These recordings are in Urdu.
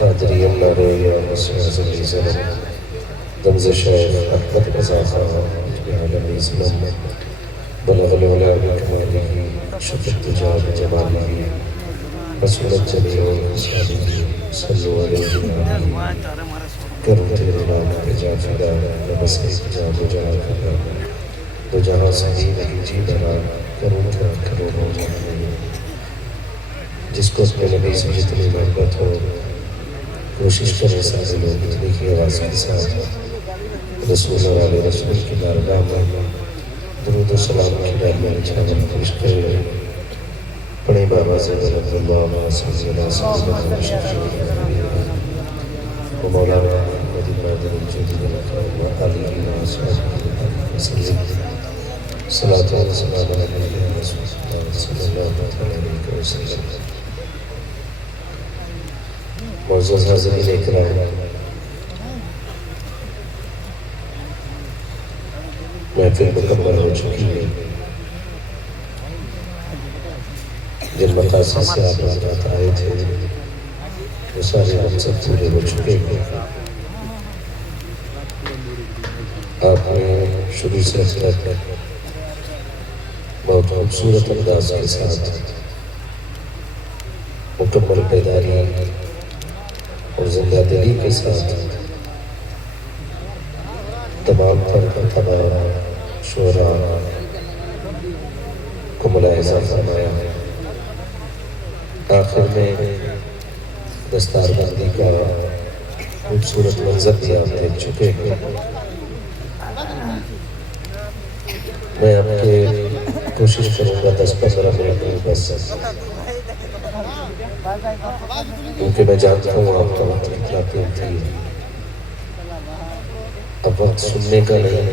قادری النوری ومسعز الزلم دمز الشيخ أحمد الأزاخة بعالم الإسلام بلغ العلا بكماله شف الدجى بجماله رسول الجميع وصحبه صلوا عليه وآله کرم تیرے نام پہ جا فدا بس ایک جا بجا فدا دو جہاں صحیح نہیں جی بنا کروں کیا کروں ہو جانے جس کو اپنے نبی سے جتنی محبت ہو کوشش کرے سارے لوگ اتنی کی آواز کے ساتھ رسول والے رسول کی بارگاہ میں درود و سلام کی درمیان چھاور پیش کرے پڑھیں بابا زیدن عبداللہ صلی اللہ علیہ وسلم ومولانا محمد النادر الجدید الأكرم وآله وصحبه وسلم صلاة وسلام على نبينا رسول الله صلى الله عليه وسلم معزز حاضرین اکرام، محفل مکمل ہو چکی ہے۔ جن مقاصد سے آپ حضرات آئے تھے وہ سارے مقصد پورے ہو چکے ہیں۔ آپ نے شروع سے تک بہت خوبصورت انداز کے ساتھ مکمل بیداری اور زندہ دلی کے ساتھ تمام تمام شعراء کو ملاحظہ فرمایا۔ آخر میں دستار بندی کا خوبصورت منظر بھی آپ دیکھ چکے ہیں۔ میں آپ کے کوشش کروں گا 10-15 منٹ میں بس، کیونکہ میں جانتا ہوں آپ کا وقت کتنا قیمتی ہے۔ اب وقت سننے کا نہیں،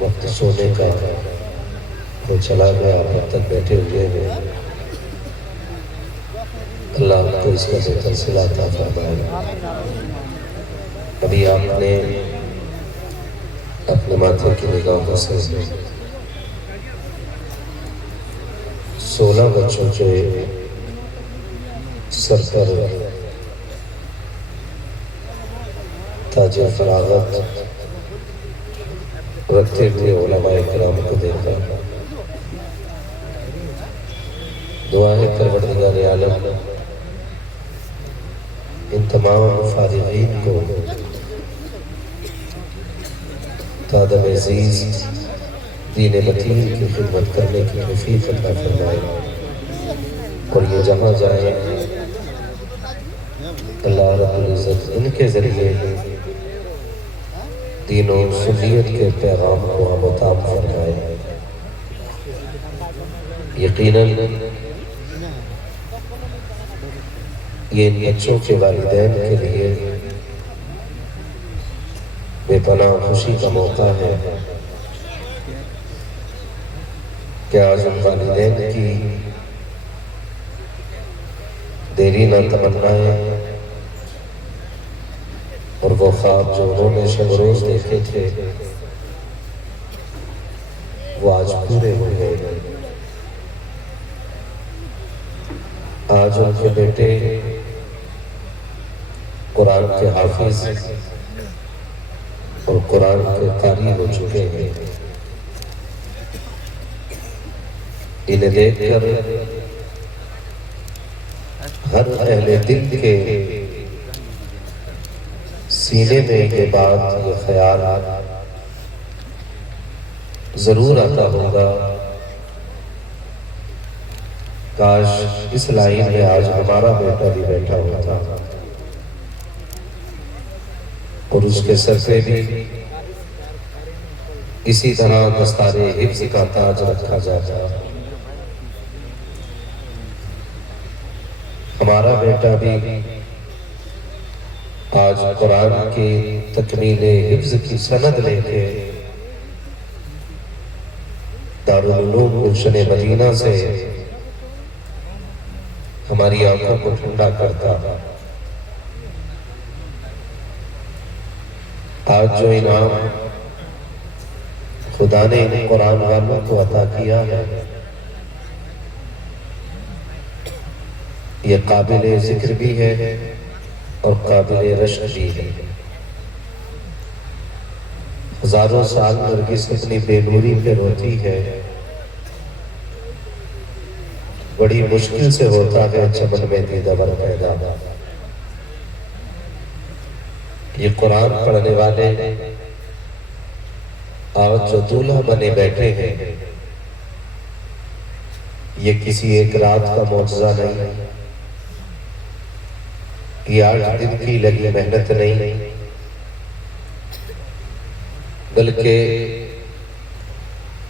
وقت سونے کا وہ چلا گیا، اب تک بیٹھے ہوئے ہیں۔ اللہ آپ کو اس کا بہتر صلہ عطا فرمائے۔ ابھی آپ نے اپنے ماتھے کی نگاہوں سے 16 بچوں کے سر پر تاج فراغت رکھتے ہوئے علماء کرام کو دیکھا۔ دعا ہے پروردگار عالم ان تمام فارغین کو تادم عزیز دین متین کی خدمت کرنے کی توفیق عطا فرمائے، اور یہ جہاں جائے اللہ رب العزت ان کے ذریعے دین و سنیت کے پیغام کو عطا فرمائے۔ یقیناً یہ ان بچوں کے والدین کے لیے بے پناہ خوشی کا موقع ہے کہ آج ان والدین کی دیرینہ تمنائیں اور وہ خواب جو انہوں نے شب روز دیکھے تھے وہ آج پورے ہو گئے۔ آج ان کے بیٹے قرآن کے حافظ اور قرآن کے قاری ہو چکے ہیں۔ انہیں دیکھ کر ہر اہل دل کے سینے میں یہ بات، یہ خیال ضرور آتا ہوگا، کاش اس لائن میں آج ہمارا بیٹا بھی بیٹھا ہوتا اور اس کے سر پہ بھی اسی طرح دستار حفظ کا تاج رکھا جاتا۔ ہمارا بیٹا بھی آج قرآن کی تکمیل حفظ کی سند لے کے دارالعلوم گلشن مدینہ سے ہماری آنکھوں کو ٹھنڈا کرتا۔ آج جو انعام خدا نے ان قرآن والوں کو عطا کیا ہے یہ قابل ذکر بھی ہے اور قابل رشک بھی ہے۔ ہزاروں سال نرگس اپنی بے نوری پہ روتی ہے، بڑی مشکل سے ہوتا ہے چمن میں دیدہ پیدا۔ یہ قرآن پڑھنے والے آج جو دولہا بنے بیٹھے ہیں، یہ کسی ایک رات کا معجزہ نہیں، یہ 8 دن کی لگی محنت نہیں، بلکہ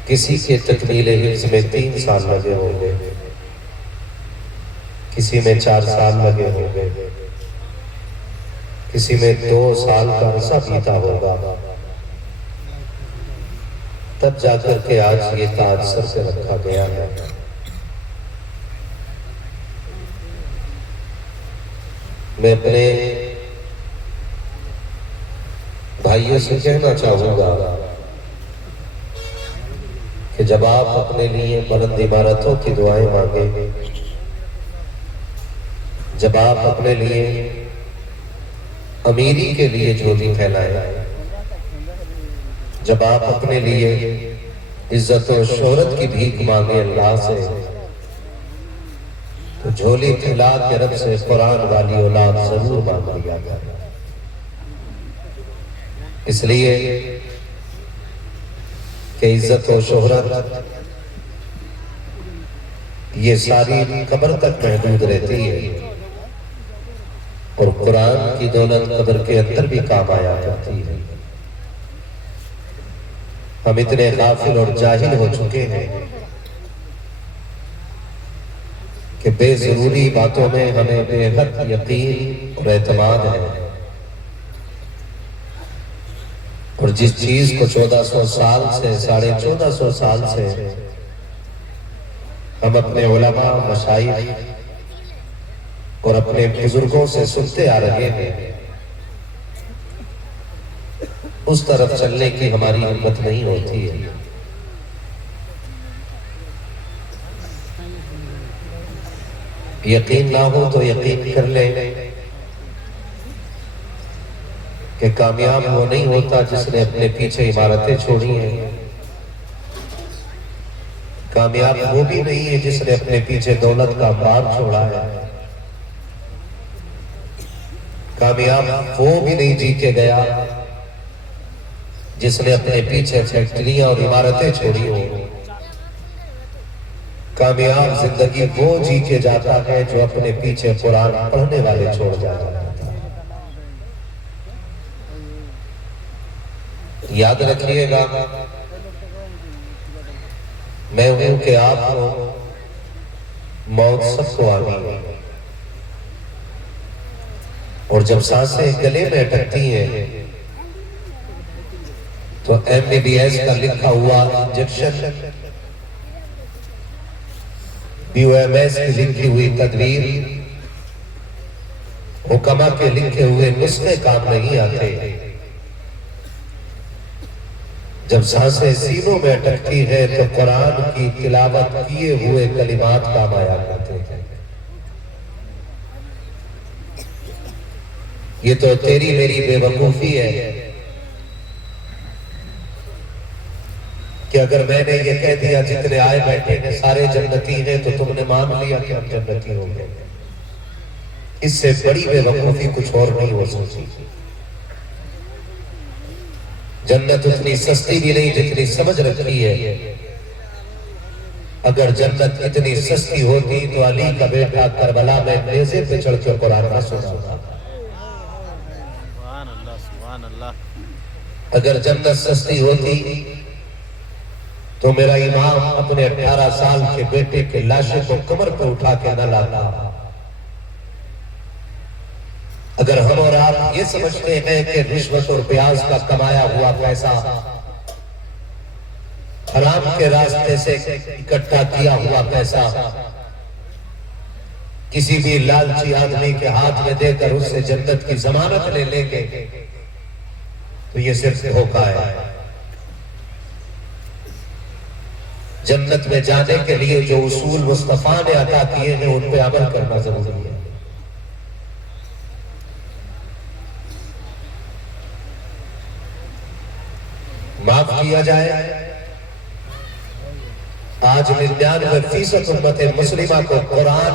کسی کے تکمیل حفظ میں 3 سال لگے ہوں گے، کسی میں 4 سال لگے ہوں گے، کسی میں 2 سال کا عرصہ بیتا ہوگا، تب جا کر کے آج یہ تاج سر سے رکھا گیا ہے۔ میں اپنے بھائیوں سے کہنا چاہوں گا کہ جب آپ اپنے لیے بلند عمارتوں کی دعائیں مانگیں، جب آپ اپنے لیے امیری کے لیے جھولی پھیلائیں، جب آپ اپنے لیے عزت و شہرت کی بھیک مانگیں اللہ سے، تو جھولی پھیلا کے رب سے قرآن والی اولاد ضرور مانگ لیا کریں۔ اس لیے کہ عزت و شہرت یہ ساری قبر تک محدود رہتی ہے، اور قرآن کی دولت قبر کے اندر بھی کام آیا کرتی ہے۔ ہم اتنے غافل اور جاہل ہو چکے ہیں کہ بے ضروری باتوں میں ہمیں بے حد یقین اور اعتماد ہے، اور جس چیز کو 1400 سال سے 1450 سال سے ہم اپنے علماء مشائخ اور اپنے بزرگوں سے سنتے آ رہے ہیں، اس طرف چلنے کی ہماری ہمت نہیں ہوتی ہے۔ یقین نہ ہو تو یقین کر لیں کہ کامیاب وہ نہیں ہوتا جس نے اپنے پیچھے عمارتیں چھوڑی ہیں، کامیاب وہ بھی نہیں ہے جس نے اپنے پیچھے دولت کا انبار چھوڑا ہے، کامیاب وہ بھی نہیں جی کے گیا جس نے اپنے پیچھے فیکٹریاں اور عمارتیں چھوڑی ہوں۔ کامیاب زندگی وہ جی کے جاتا ہے جو اپنے پیچھے قرآن پڑھنے والے چھوڑ جاتا ہے۔ یاد رکھیے گا، میں ہوں کہ آپ کو موت سب کو آنی ہے، اور جب سانسیں گلے میں اٹکتی ہیں تو MBBS کا لکھا ہوا انجیکشن، BOMS کی لکھی ہوئی تدبیر، حکمہ کے لکھے ہوئے نسخے کام نہیں آتے۔ جب سانسیں سینوں میں اٹکتی ہے تو قرآن کی تلاوت کیے ہوئے کلمات کام آیا کرتے ہیں۔ یہ تو تیری میری بے وقوفی ہے کہ اگر میں نے یہ کہہ دیا جتنے آئے بیٹھے ہیں سارے جنتی ہیں تو تم نے مان لیا کہ ہم جنتی ہوں گے۔ اس سے بڑی بے وقوفی کچھ اور نہیں ہو سکتی۔ جنت اتنی سستی بھی نہیں جتنی سمجھ رکھی ہے۔ اگر جنت اتنی سستی ہوتی تو علی کا بیٹا کربلا میں نیزے پہ چڑھ کے قرآن نہ سنا ہوتا۔ اگر جنت سستی ہوتی تو میرا امام اپنے 18 سال کے بیٹے کے لاشے کو کمر پہ اٹھا کے نہ لاتا۔ اگر ہم اور آپ یہ سمجھتے ہیں کہ رشوت اور پیاز کا کمایا ہوا پیسہ حرام کے راستے سے اکٹھا کیا ہوا پیسہ کسی بھی لالچی آدمی کے ہاتھ میں دے کر اس سے جنت کی ضمانت لے لیں گے تو یہ صرف دھوکہ ہے۔ جنت میں جانے کے لیے جو اصول مصطفیٰ نے عطا کیے ہیں ان پہ عمل کرنا ضروری ہے۔ معاف کیا جائے. آج 99% امت مسلمہ کو قرآن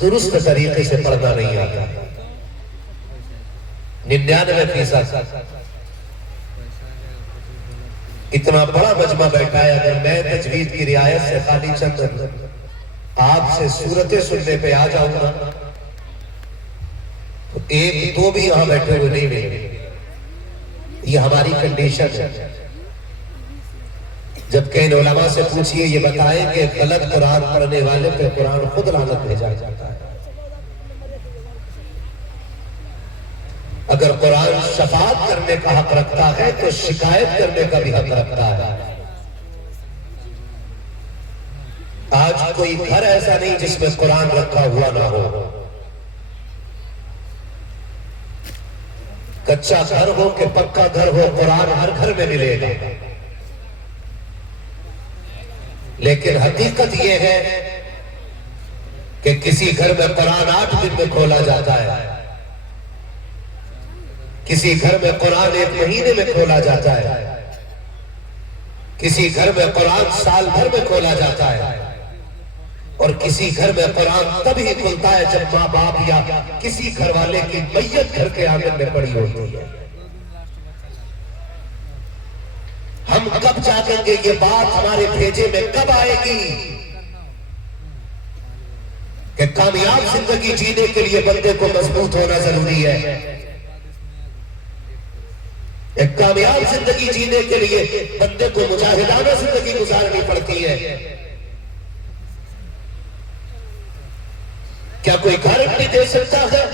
درست طریقے سے پڑھنا نہیں آتا. 99%. اتنا بڑا مجمع بیٹھا ہے، اگر میں تجوید کی رعایت سے خالی چند آپ سے سورتیں سننے پہ آ جاؤں گا تو ایک دو بھی یہاں بیٹھے ہوئے نہیں ملیں. یہ ہماری کنڈیشن ہے. جب کہ ان علماء سے پوچھئے یہ بتائیں کہ غلط قرآن پڑھنے والے پہ قرآن خود لعنت بھیجا جاتا ہے. اگر قرآن شفاعت کرنے کا حق رکھتا ہے تو شکایت کرنے کا بھی حق رکھتا ہے. آج کوئی گھر ایسا نہیں جس میں قرآن رکھا ہوا نہ ہو. کچا گھر ہو کہ پکا گھر ہو، قرآن ہر گھر میں ملے گا. لیکن حقیقت یہ ہے کہ کسی گھر میں قرآن 8 دن میں کھولا جاتا ہے، کسی گھر میں قرآن 1 مہینے میں کھولا جاتا ہے، کسی گھر میں قرآن سال بھر میں کھولا جاتا ہے، اور کسی گھر میں قرآن تب ہی کھلتا ہے جب ماں باپ یا کسی گھر والے کی میت گھر کے آنگن میں پڑی ہوتی ہے. ہم کب جاگیں گے؟ یہ بات ہمارے بھیجے میں کب آئے گی کہ کامیاب زندگی جینے کے لیے بندے کو مضبوط ہونا ضروری ہے. ایک کامیاب زندگی جینے کے لیے بندے کو مجاہدانہ زندگی گزارنی پڑتی ہے. کیا کوئی گارنٹی دے سکتا ہے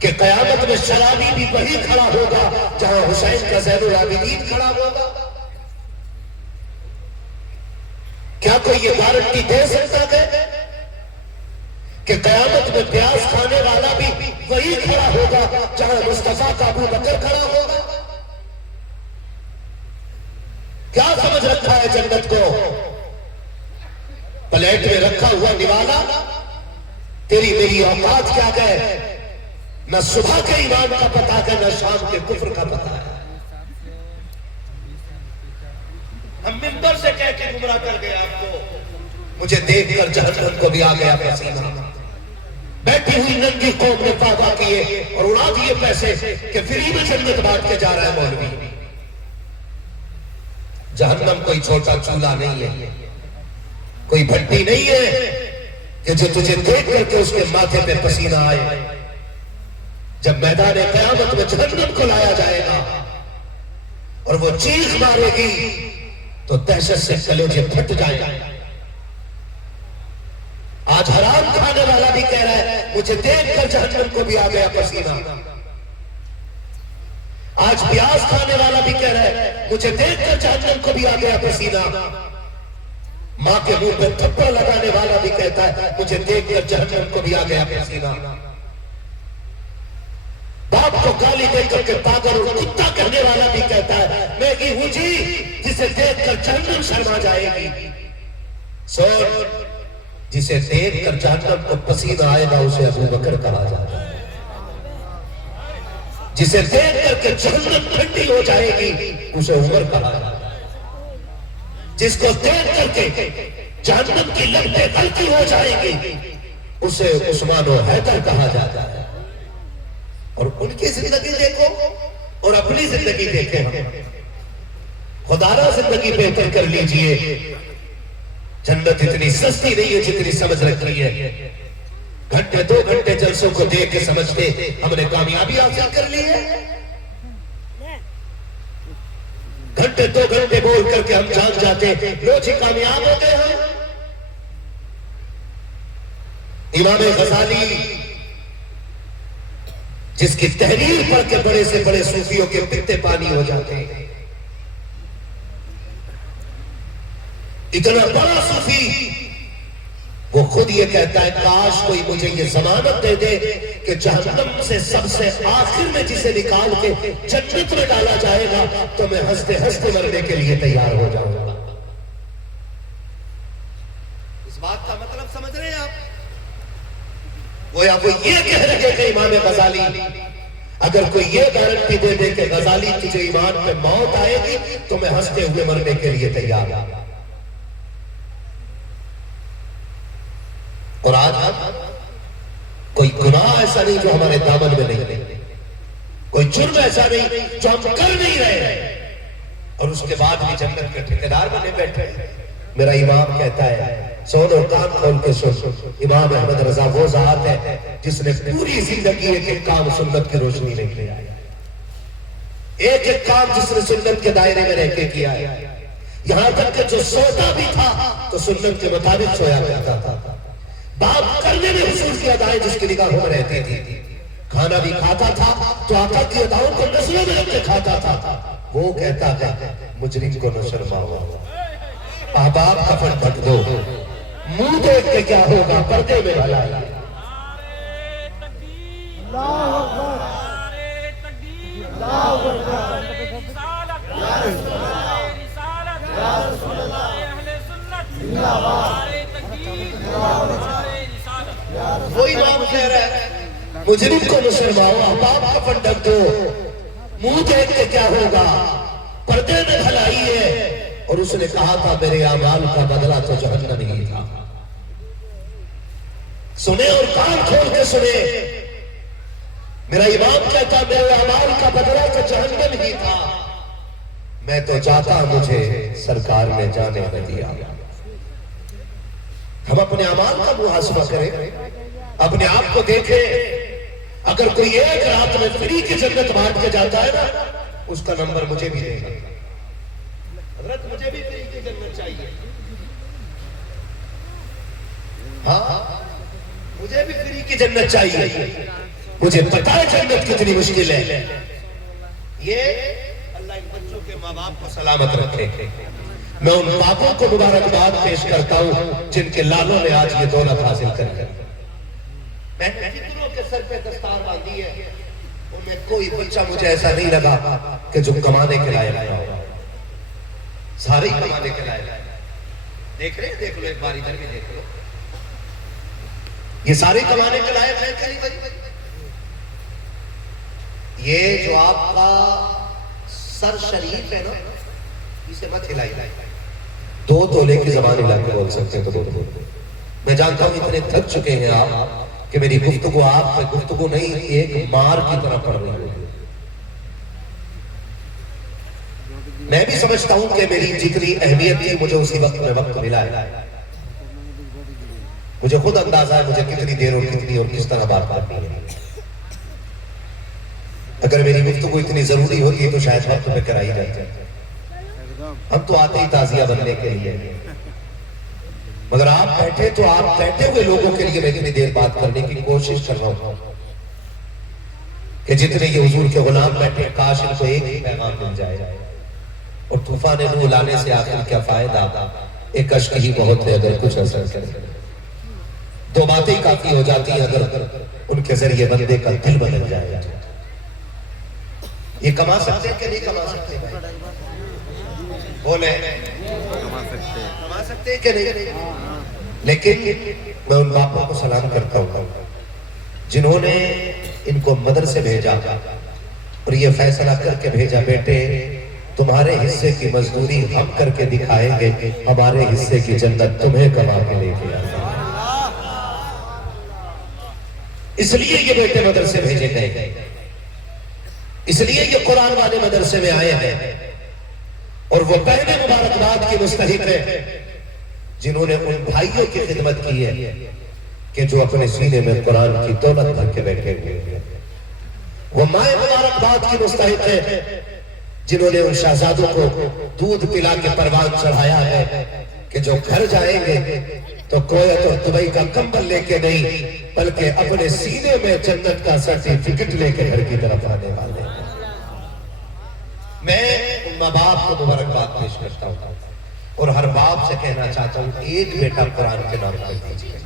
کہ قیامت میں شرابی بھی وہی کھڑا ہوگا جہاں حسین کا زین العابدین کھڑا ہوگا؟ کیا کوئی یہ گارنٹی دے سکتا ہے کہ قیامت میں پیاز کھانے والا بھی وہی کھڑا ہوگا جہاں مصطفیٰ کا ابو بکر کھڑا ہوگا؟ کیا سمجھ رکھا ہے جنت کو؟ پلیٹ میں رکھا ہوا نوالا تیری میری اوقات کیا گئے؟ نہ صبح کے ایمان کا پتہ ہے، نہ شام کے کفر کا پتہ ہے. ہم ممبر سے کہہ کے گمراہ کر گئے آپ کو. مجھے دیکھ کر جہنم کو بھی آ گیا پسینہ. بیٹھی ہوئی ننگی قوم نے وعدہ کیے اور اڑا دیے پیسے کہ فری میں جنت بانٹ کے جا رہا ہے مولوی. جہنم کوئی چھوٹا چولہا نہیں ہے، کوئی بھٹی نہیں ہے کہ جو تجھے دیکھ کر کے اس کے ماتھے پہ پسینہ آئے. جب میدان قیامت میں جہنم کو لایا جائے گا اور وہ چیخ مارے گی تو دہشت سے کلیجے پھٹ جائیں گے. آج حرام کھانے والا بھی کہہ رہا ہے مجھے دیکھ کر جہنم کو بھی آ گیا پسینہ. آج پیاز کھانے والا بھی کہہ رہا ہے مجھے دیکھ کر جہنم کو بھی آ گیا پسینہ. ماں کے منہ پہ تھپڑ لگانے والا بھی کہتا ہے مجھے دیکھ کر جہنم کو بھی آ گیا پسینہ. باپ کو گالی دے کر کے پاگل اور کتا کہنے والا بھی کہتا ہے میں ہی ہوں جی جسے دیکھ کر جہنم شرما جائے گی. سن، جسے دیکھ کر جہنم کو پسینہ آئے گا اسے ابو بکر کہا جاتا ہے. جسے دیکھ کر کے جہنم ٹھنڈی ہو جائے گی اسے عمر کہا جاتا ہے. جس کو دیکھ کر کے جہنم کی لپٹیں ہلکی ہو جائیں گی اسے عثمان و حیدر کہا جاتا ہے. اور ان کی زندگی دیکھو اور اپنی زندگی دیکھیں. خدارہ زندگی بہتر کر لیجئے. جنت اتنی سستی نہیں ہے جتنی سمجھ رکھی ہے. گھنٹے 2 گھنٹے جلسوں کو دیکھ کے سمجھتے ہم نے کامیابی حاصل کر لی ہے. گھنٹے 2 گھنٹے بول کر کے ہم جان جاتے لو جی کامیاب ہو گئے ہیں. امام غزالی جس کی تحریر پڑھ کے بڑے سے بڑے صوفیوں کے پتے پانی ہو جاتے ہیں. اتنا بڑا صوفی وہ خود یہ کہتا ہے کاش کوئی مجھے یہ ضمانت دے دے کہ جہنم سے سب سے آخر میں جسے نکال کے جنت میں ڈالا جائے گا تو میں ہنستے ہنستے مرنے کے لیے تیار ہو جاؤں گا. اس بات کا مطلب سمجھ رہے ہیں آپ؟ وہ یہ کہہ رہے کہ امام غزالی اگر کوئی یہ گارنٹی دے دے کہ غزالی تجھے ایمان پہ موت آئے گی تو میں ہنستے ہوئے مرنے کے لیے تیار ہوں۔ اور آج کوئی گناہ ایسا نہیں جو ہمارے دامن میں نہیں، کوئی جرم ایسا نہیں جو ہم کر نہیں رہے اور اس کے بعد بھی جنت کے ٹھیکیدار بنے بیٹھے۔ میرا امام کہتا ہے، سن اور کان کھول کے سن، امام احمد رضا وہ ذات ہے جس نے پوری زندگی ایک ایک کام سنت کی روشنی میں کیا ہے، ایک ایک کام جس نے سنت کے دائرے میں رہ کے کیا ہے، یہاں تک کہ جو سوتا بھی تھا تو سنت کے مطابق سویا کرتا تھا، بات کرنے میں حضور کی ادائیں جس کی نگاہوں میں رہتی تھی، کھانا بھی کھاتا تھا تو آقا کی اداؤں کو نظروں میں رکھ کے کھاتا تھا۔ وہ کہتا ہے مجرم کو نہ شرماؤ، احباب کفن ڈھک دو، منہ دیکھ کے کیا ہوگا پردے میں بھلائی۔ وہ امام کہہ رہا ہے مجرم کو نہ شرماؤ، احباب کفن ڈھک دو، منہ دیکھ کے کیا ہوگا پردے میں بھلائی ہے۔ اور اس نے کہا تھا میرے اعمال کا بدلہ تو جہنم ہی تھا۔ سنے اور کان کھول کے سنے، میرا امام کہتا میرے اعمال کا بدلہ تو جہنم ہی تھا، میں تو چاہتا مجھے سرکار نے جانے نہ دیا۔ ہم اپنے اعمال کا محاسبہ کریں، اپنے آپ کو دیکھیں۔ اگر کوئی ایک رات میں فری کی جنت بانٹ کے جاتا ہے نا، اس کا نمبر مجھے بھی دے گا۔ حضرت مجھے بھی فری کی جنت چاہیے، ہاں مجھے بھی فری کی جنت چاہیے۔ مجھے پتا ہے جنت کتنی مشکل ہے۔ یہ اللہ ان بچوں کے ماں باپ کو سلامت رکھے۔ میں ان باپوں کو مبارکباد پیش کرتا ہوں جن کے لالوں نے آج یہ دولت حاصل کر ہے۔ میں نے جتنوں کے سر پہ دستار باندھی ہے ان میں کوئی بچہ مجھے ایسا نہیں لگا کہ جو کمانے کے لائق نہ ہو، سارے ہی کمانے کے لائق ہیں۔ دیکھ رہے ہیں، دیکھ لو ایک بار ادھر بھی دیکھ لو، یہ سارے کمانے کے لائق ہیں کہ نہیں بھائی؟ یہ جو آپ کا سر شریف ہے نا، اسے مت ہلائی، 2 تولے کی زبان ہلا کے بول سکتے ہیں تو 2 تولے۔ میں جانتا ہوں اتنے تھک چکے ہیں آپ کہ میری گفتگو آپ پہ گفتگو نہیں ایک مار کی طرح پڑ رہی ہے۔ میں بھی سمجھتا ہوں کہ میری جتنی اہمیت تھی مجھے اسی وقت میں وقت ملا ہے۔ مجھے خود اندازہ ہے مجھے کتنی دیر اور کتنی اور کس طرح بات کرنی ہے۔ اگر میری گفتگو اتنی ضروری ہوتی تو شاید وقت پہ کرائی جاتی۔ ہم تو آتے ہی تازیہ بننے کے لیے، مگر آپ بیٹھے تو آپ بیٹھے ہوئے لوگوں کے لیے میں اتنی دیر بات کرنے کی کوشش کر رہا ہوں کہ جتنے یہ حضور کے غلام بیٹھے کاش ان کو ایک ہی پیغام مل جائے۔ اور طوفان نوح لانے سے آخر کیا فائدہ، ایک اشک ہی بہت ہے اگر کچھ اثر کرے۔ 2 باتیں کافی ہو جاتی ہیں اگر ان کے ذریعے بندے کا دل بدل جائے۔ یہ کما سکتے ہیں کہ نہیں کما سکتے؟ بولے کما سکتے ہیں کہ نہیں؟ لیکن میں ان باپوں کو سلام کرتا ہوں جنہوں نے ان کو مدرسے بھیجا اور یہ فیصلہ کر کے بھیجا بیٹے تمہارے حصے کی مزدوری ہم کر کے دکھائیں گے، ہمارے حصے کی جنت تمہیں کما کے لے کے آئیں گے۔ اس لیے یہ بیٹے مدرسے بھیجے گئے، اس لیے یہ قرآن والے مدرسے میں آئے ہیں، اور وہ پہلے مبارکباد کی مستحق ہے جنہوں نے ان بھائیوں کی خدمت کی ہے کہ جو اپنے سینے میں قرآن کی دولت بھر کے بیٹھے ہوئے ہیں۔ وہ مائیں مبارکباد کی مستحق ہے جنہوں نے ان شہزادوں کو دودھ پلا کے پروان چڑھایا ہے کہ جو گھر جائیں گے تو کویت اور دبئی کا کمبل لے کے نہیں بلکہ اپنے سینے میں جنت کا سرٹیفکیٹ لے کے گھر کی طرف آنے والے ہیں۔ میں ان ماں باپ کو مبارکباد پیش کرتا ہوں اور ہر باپ سے کہنا چاہتا ہوں ایک بیٹا قرآن کے نام کر دیجیے،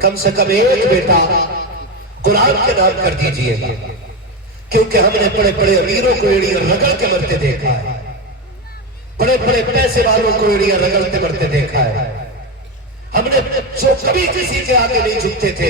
کم سے کم ایک بیٹا قرآن کے نام کر دیجیے گا، کیونکہ ہم نے بڑے بڑے امیروں کو ایڑیاں رگڑ کے مرتے دیکھا ہے، بڑے بڑے پیسے والوں کو ایڑیاں رگڑتے مرتے دیکھا ہے۔ ہم نے جو کبھی کسی کے آگے نہیں جھکتے تھے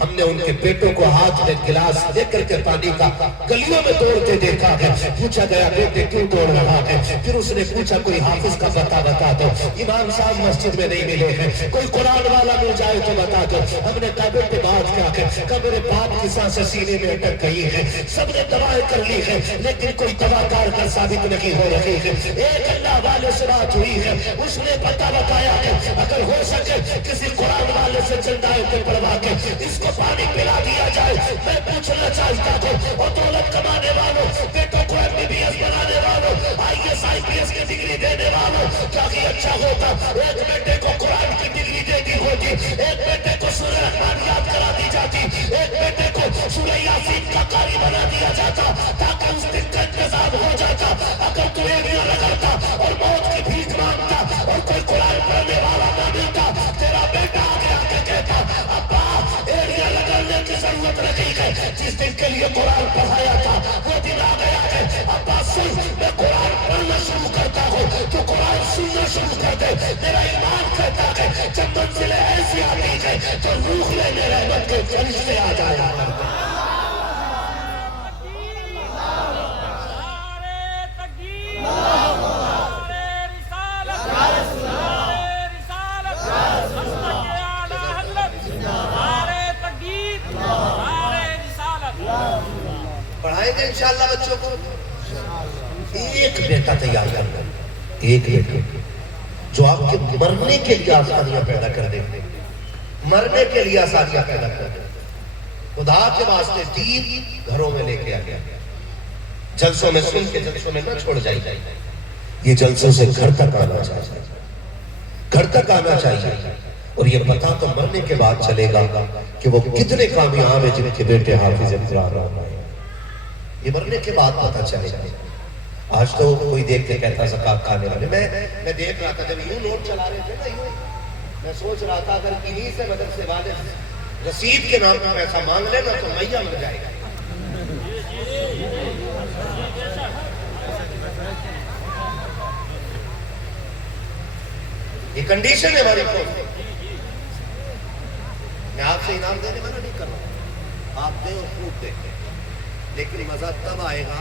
ہم نے ان کے بیٹوں کو ہاتھ میں گلاس دے کر کے پانی کا گلیوں میں دوڑتے دیکھا ہے. پوچھا گیا بیٹے کیوں دوڑ رہا ہے؟ پھر اس نے پوچھا کوئی حافظ کا پتہ بتا دو. امام صاحب مسجد میں نہیں ملے ہیں, کوئی قرآن والا مل جائے تو بتا دو. ہم نے کہا بیٹے بات کیا ہے؟ کہ میرے باپ کی سانسیں سینے میں اٹک گئی ہے. سب نے دوائیں کر لی ہے لیکن کوئی دوا کار کر ثابت نہیں ہو رہی ہے. ایک اللہ والے سے بات ہوئی ہے, اس نے پتہ بتایا ہے اگر ہو سکے کسی قرآن والے سے چند آیتیں پڑھوا کے اس کو پانی پلا دیا جائے. میں پوچھنا چاہتا ہوں اور دولت کمانے والوں, بیٹوں کو MBBS بنانے والوں, IAS IPS کی ڈگری دینے والوں, کیا ہی اچھا ہوتا ایک بیٹے کو قرآن کی ڈگری دے دی ہوتی, ایک بیٹے کو سورہ رحمان یاد کرا دی جاتی, ایک بیٹے کو سورہ یاسین کا قاری بنا دیا جاتا تاکہ اس دن کا انتظام ہو جاتا. اگر تو ایڑیاں رگڑتا اور موت کی بھیک مانگتا اور کوئی قرآن پڑھنے والا نہ ملتا, تیرا بیٹا آگے آ کے کہتا ابا ایڑیاں رگڑنے کی ضرورت نہیں ہے, جس دن کے لیے قرآن پڑھایا تھا وہ دن آ گیا ہے. ابا سن, میں قرآن پڑھنا شروع کرتا ہوں تو قرآن سننا شروع کر دے. میرا ایمان کہتا ہے جب منزلیں ایسی آتی ہے تو روح لینے رحمت کے فرشتے آ جایا کرتے ہیں. پڑھائیں گے انشاءاللہ بچوں کو. ایک بیٹا تیار کرنا, ایک بیٹا جو آپ کے مرنے کے لیے آسانیاں پیدا کر دے, مرنے کے لیے آسانیاں پیدا کر دے. خدا کے واسطے دین گھروں میں لے کے آ گیا. جلسوں میں سن کے جلسوں میں نہ چھوڑ جائے, یہ جلسوں سے گھر تک آنا چاہیے, گھر تک آنا چاہیے. اور یہ پتہ تو مرنے کے بعد چلے گا کہ وہ کتنے کامیاب ہیں جن کے بیٹے حافظ قرآن ہیں. یہ مرنے کے بعد پتہ چلے گا. آج تو کوئی دیکھ کے کہتا زکاة کھانے والے. میں دیکھ رہا تھا جب یوں نوٹ چلا رہے تھے نا, یوں میں سوچ رہا تھا اگر انہی سے مدرسے والے رسید کے نام پر پیسہ مانگ لے نا تو میاں مر جائے گا. یہ کنڈیشن ہے ہماری قوم. میں آپ سے انعام دینے میں نہیں کر رہا ہوں, آپ دیں اور خوب دیں, لیکن مزہ تب آئے گا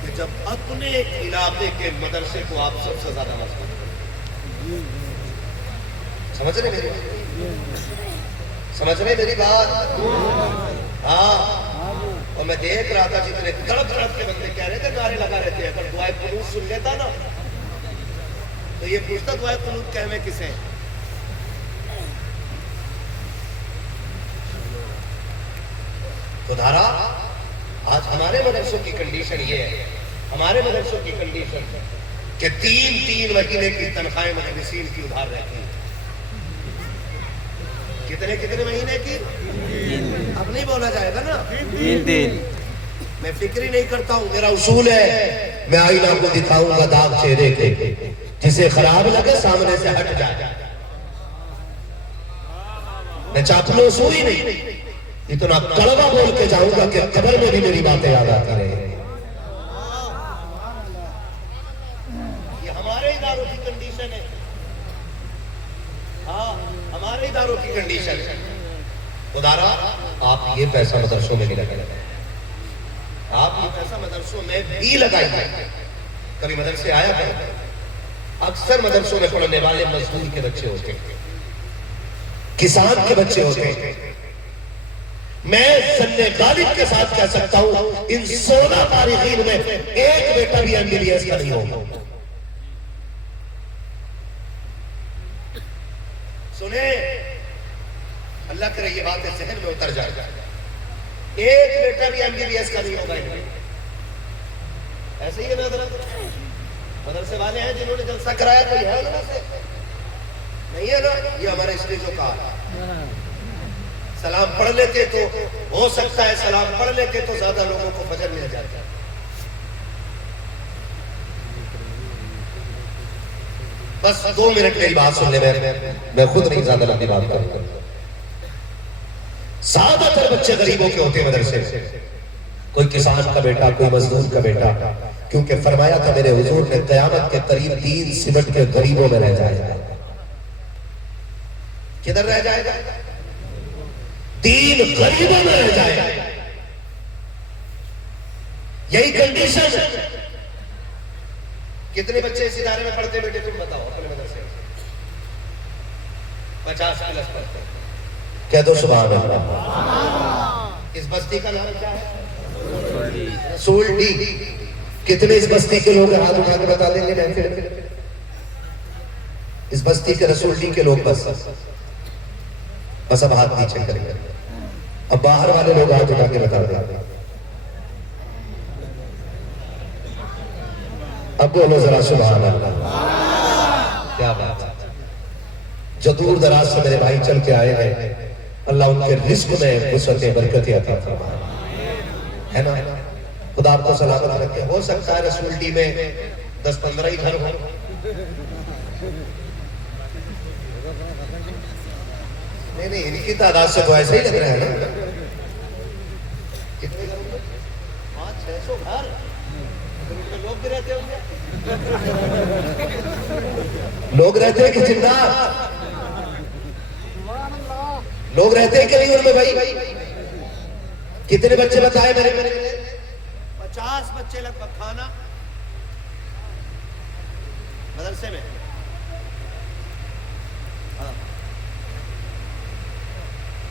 کہ جب اپنے علاقے کے مدرسے کو آپ سب سے زیادہ مضبوط کریں. سمجھ رہے میری بات؟ سمجھ رہے میری بات؟ ہاں. اور میں دیکھ رہا تھا جتنے تڑپ تڑپ کے بندے کہہ رہے تھے, نعرے لگا رہے تھے, اگر دعائے قنوت سن لیتا نا تو یہ پوچھتا دعائے قنوت کہویں کسے. خدارا آج ہمارے مدرسوں کی کنڈیشن یہ ہے, ہمارے مدرسوں کی کنڈیشن کہ 3 مہینے کی تنخواہیں مدرسین کی ادھار رہتی ہیں. کتنے مہینے کی؟ اب نہیں بولا جائے گا نا. 3 میں فکر ہی نہیں کرتا ہوں, میرا اصول ہے میں آئینہ کو دکھاؤں گا داغ چہرے کے, جسے خراب لگے سامنے سے ہٹ جائے. میں چاپلوس ہوں ہی نہیں, اتنا کڑوا بول کے جاؤں گا کہ قبر میں بھی میری باتیں یاد آتی رہے. یہ ہمارے اداروں کی کنڈیشن ہے. ہاں ہمارے اداروں کی کنڈیشن ہے. خدارا آپ یہ پیسہ مدرسوں میں بھی لگائیں, آپ یہ پیسہ مدرسوں میں بھی لگائیں. کبھی مدرسے آیا ہے, اکثر مدرسوں میں پڑھنے والے مزدور کے بچے ہوتے ہیں, کسان کے بچے ہوتے ہیں. میں سن غالب کے ساتھ کہہ سکتا ہوں ان 16 تاریخین میں ایک بیٹا بھی MBBS کا نہیں ہوگا. سنیں, اللہ کرے یہ باتیں ذہن میں اتر جائے. ایک بیٹا بھی MBBS کا نہیں ہوگا. ایسے ہی ہے نا حضرت, مدرسے والے ہیں جنہوں نے جلسہ کرایا, کوئی ہے انہوں سے نہیں ہے نا. یہ ہمارے اسٹیجوں کا سلام پڑھ لیتے تو ہو سکتا ہے, سلام پڑھ لیتے تو زیادہ لوگوں کو فجر مل جاتا. بس 2 منٹ میری بات سن لے, میں خود نہیں زیادہ لمبی بات کروں. زیادہ تر بچے غریبوں کے ہوتے ہیں مدرسے, کوئی کسان کا بیٹا, کوئی مزدور کا بیٹا, کیونکہ فرمایا تھا میرے حضور نے قیامت کے قریب 3 سمٹ کے غریبوں میں رہ جائے گا. کدھر رہ جائے گا؟ دین غریبوں میں رہ جائے. یہی کنڈیشن ہے. کتنے بچے اس ادارے میں پڑھتے بیٹے تم بتاؤ اپنے مدرسے میں؟ 50 پلس پڑھتے. کہہ دو سبحان اللہ. اس بستی کا نام کیا ہے؟ رسول ڈی. کتنے اس بستی کے لوگ ہاتھ اٹھا کے بتا دیں گے؟ اس بستی کے رسول ڈی کے لوگ بس اب ہاتھ نیچے کریں گے. اب باہر والے لوگ ہاتھ اٹھا کے بتا دیں. اب بولو ذرا سبحان اللہ. کیا بات ہے. جو دور دراز سے میرے بھائی چل کے آئے ہیں اللہ ان کے رزق میں وسعت برکت عطا فرمائے. ہے نا؟ خدا آپ کو سلامت رکھے. ہو سکتا ہے رسول ڈی میں 10-15 ہی گھر ہو. نہیں ان کی تعداد سے تو ایسا ہی لگ رہا ہے نا. کتنے گھر ہوں گے؟ 500-600 گھر. لوگ بھی رہتے ہوں گے. لوگ رہتے ہیں کہ جنات؟ لوگ رہتے ہیں کہ نہیں ان میں بھائی؟ کتنے بچے بتائے میرے؟ 50 بچے لگ بھگ. کھانا مدرسے میں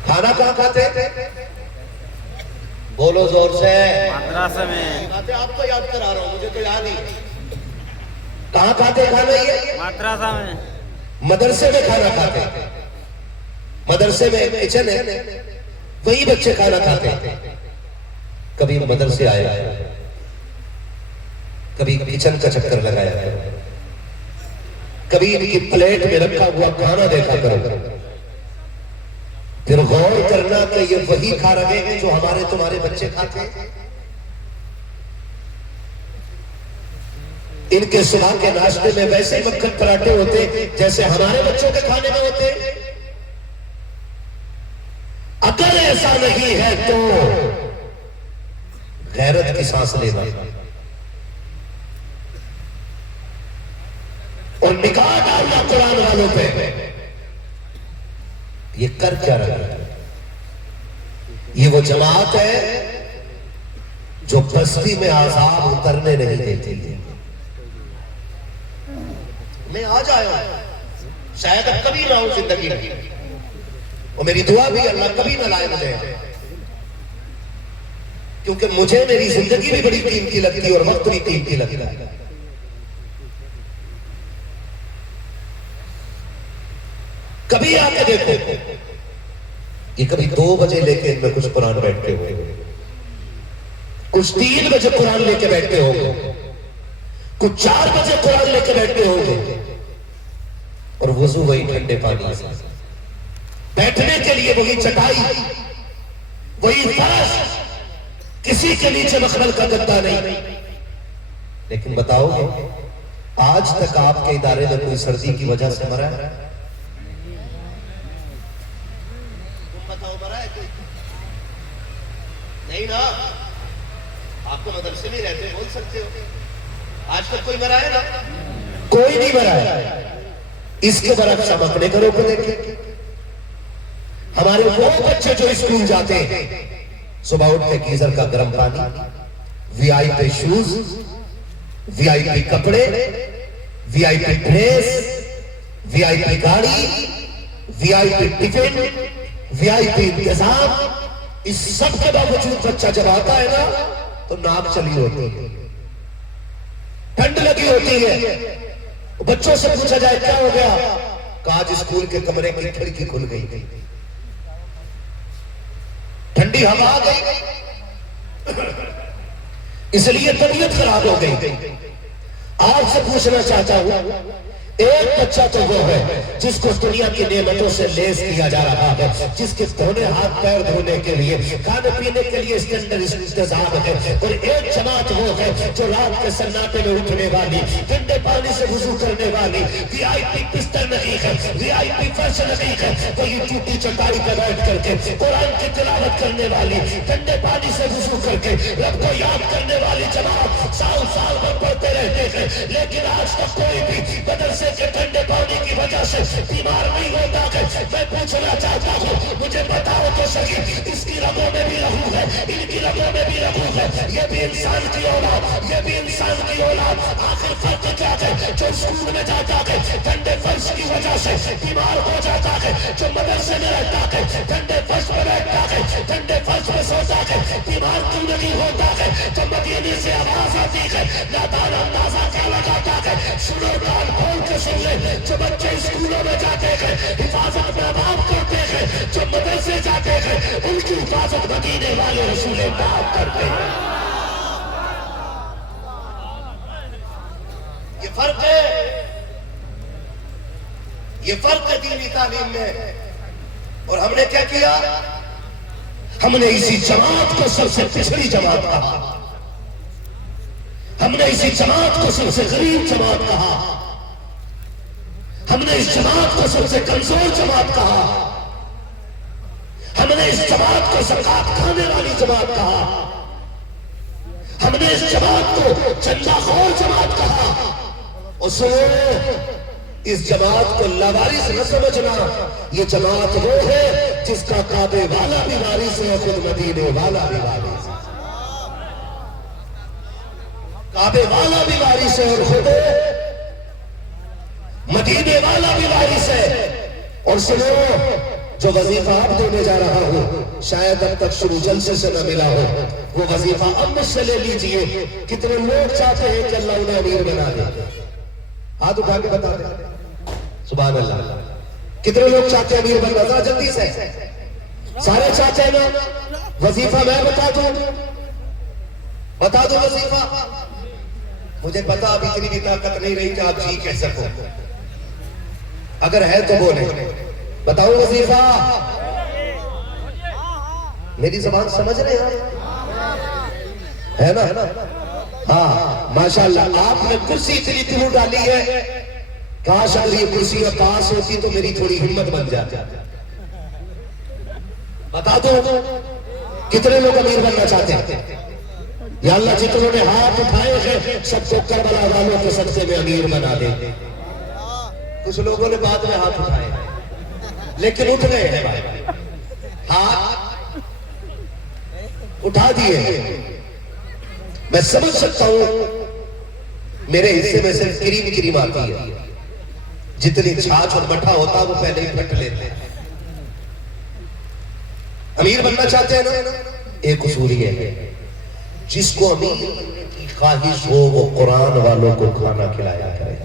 کھانا کہاں کھاتے؟ بولو زور سے. مدرسے میں. آپ کو یاد کرا رہا ہوں مجھے تو یاد نہیں. کہاں کھاتے کھانا؟ یہ مدرسہ میں. مدرسے میں کھانا کھاتے. مدرسے میں کچن ہے وہی بچے کھانا کھاتے. کبھی مدرسے آئے کبھی کچن کا چکر لگایا کبھی ان کی پلیٹ میں رکھا ہوا کھانا دیکھا کرو. پھر غور کرنا کہ یہ وہی کھا رہے ہیں جو ہمارے تمہارے بچے کھاتے ہیں. ان کے صبح کے ناشتے میں ویسے مکھن پراٹھے ہوتے جیسے ہمارے بچوں کے کھانے میں ہوتے. اگر ایسا نہیں ہے تو غیرت کی سانس لینا اور نگاہ ڈالنا قرآن والوں پہ. یہ کر کیا رہا ہے؟ یہ وہ جماعت ہے جو بستی میں عذاب اترنے نہیں دیتی. میں آج آیا ہوں شاید اب کبھی نہ ہوں زندگی میں اور میری دعا بھی اللہ کبھی نہ لائے مجھے کیونکہ مجھے میری زندگی بھی بڑی قیمتی لگتی ہے اور وقت بھی قیمتی لگتا ہے. کبھی آ کے دیکھو یہ کبھی 2 بجے لے کے ان میں کچھ قرآن بیٹھتے ہوئے کچھ 3 بجے قرآن لے کے بیٹھتے ہوں گے کچھ 4 بجے قرآن لے کے بیٹھتے ہوں گے اور وضو وہی ٹھنڈے پانی سے بیٹھنے کے لیے وہی چٹائی وہی فرش کسی کے نیچے مخمل کا گدا نہیں. لیکن بتاؤ گے آج تک آپ کے ادارے میں کوئی سردی کی وجہ سے مرا ہے؟ نہیں نا. آپ کو مدرسے میں رہتے بول سکتے ہو آج تک کوئی مرا ہے نا؟ کوئی نہیں مرا ہے. اس کے برعکس ہم اپنے گھروں کو دیکھیں. ہمارے وہ بچے جو اسکول جاتے ہیں صبح اٹھ کے گیزر کا گرم پانی وی آئی پی شوز وی آئی پی کپڑے وی آئی پی ڈریس وی آئی پی گاڑی وی آئی پی ٹکٹ وی آئی پی انتظام. اس سب کے باوجود بچہ جب آتا ہے نا تو ناک چلی ہوتی ہے ٹھنڈ لگی ہوتی ہے. بچوں سے پوچھا جائے کیا ہو گیا کہ آج اسکول کے کمرے کی کھڑکی کھل گئی ٹھنڈی ہوا آ گئی اس لیے طبیعت خراب ہو گئی. آپ سے پوچھنا چاہتا ہوں ایک بچہ تو وہ ہے جس کو دنیا کی نعمتوں سے لیس کیا جا رہا ہے جس کے دھونے ہاتھ پیر دھونے کے لیے کھانے پینے کے لیے انتظام ہے اور ایک جماعت وہ ہے جو رات کے سناٹے میں اٹھنے والی ٹھنڈے پانی سے وضو کرنے والی وی آئی پی بستر نہیں ہے وی آئی پی فرش نہیں ہے وہی ٹوٹی چٹائی پہ بیٹھ کر کے قرآن کی تلاوت کرنے والی ٹھنڈے پانی سے وضو کر کے رب کو یاد کرنے والی جماعت سال سال بھر پڑھتے رہتے ہیں لیکن آج تک کوئی بھی بدل سے مدرسے کے ٹھنڈے پانی کی وجہ سے بیمار نہیں ہوتا ہے. میں پوچھنا چاہتا ہوں, مجھے بتاؤ تو صحیح, اس کی رگوں میں بھی رگوں ہے, ان کی رگوں میں بھی رگوں ہے, یہ بھی انسان کی اولاد, یہ بھی انسان کی اولاد. آخر فرق کیا ہے؟ جو اسکول میں جاتا ہے ٹھنڈے فرش کی وجہ سے بیمار ہو جاتا ہے, جو مدرسے میں رہتا ہے ٹھنڈے فرش میں بیٹھتا ہے, ٹھنڈے فرش میں سوتا ہے, بیمار کیوں نہیں ہوتا ہے؟ جو مدینے سے آواز آتی ہے نادان اندازہ کیا لگاتا ہے. سنو, کان کھول کے سن لے, جو بچے اسکولوں میں جاتے ہیں حفاظت میں باپ کرتے ہیں, جو مدرسے جاتے ہیں ان کی حفاظت مدینے والے رسول باپ کرتے ہیں. یہ فرق ہے, یہ فرق ہے دینی تعلیم میں. اور ہم نے کیا کیا؟ ہم نے اسی جماعت کو سب سے پچھڑی جماعت کہا, ہم نے اسی جماعت کو سب سے غریب جماعت کہا, ہم نے اس جماعت کو سب سے کمزور جماعت کہا, ہم نے اس جماعت کو زکات کھانے والی جماعت کہا, ہم نے اس جماعت کو چندہ خور جماعت کہا. اور سنو, اس جماعت کو لاوارث نہ سمجھنا, یہ جماعت وہ ہے جس کا کعبے والا بھی وارث ہے, خود مدینے والا بھی وارث ہے. کعبے والا بھی وارث ہے اور خود مدینے والا بھی وارث ہے. اور سنو, جو وظیفہ اب دینے جا رہا ہوں شاید اب تک شروع جلسے سے نہ ملا ہو, وہ وظیفہ اب مجھ سے لے لیجئے. کتنے لوگ چاہتے ہیں کہ اللہ انہیں امیر بنا دے؟ ہاتھ اٹھا کے بتا دیں. سبحان اللہ. کتنے لوگ چاہتے ہیں امیر بننا؟ ذرا جلدی سے. سارے چاہتے ہیں نا؟ وظیفہ میں بتا دوں, بتا دوں وظیفہ. مجھے پتا اب اتنی بھی طاقت نہیں رہی کہ آپ جی کہہ سکو, اگر ہے تو بولے. بتاؤں وظیفہ؟ میری زبان سمجھ رہے ہیں ہے نا؟ ہاں ماشاءاللہ. آپ نے کرسی اتنی دور ڈالی ہے, کاش اگر یہ کرسی میں پاس ہوتی تو میری تھوڑی ہمت بن جاتی. بتا دو کتنے لوگ امیر بننا چاہتے ہیں؟ یا اللہ جتنوں نے ہاتھ اٹھائے ہیں سب کو کربلا والوں کے صدقے میں امیر بنا دے. کچھ لوگوں نے بعد میں ہاتھ اٹھائے لیکن اٹھ گئے ہیں, ہاتھ اٹھا دیے. میں سمجھ سکتا ہوں میرے حصے میں صرف کریم کریم آتی ہے, جتنی چھاچ اور مٹھا ہوتا وہ پہلے ہی پھٹ لیتے ہیں. امیر بننا چاہتے ہیں نا؟ ایک اصول یہ ہے, جس کو امیر بننے کی خواہش ہو وہ قرآن والوں کو کھانا کھلایا کرے.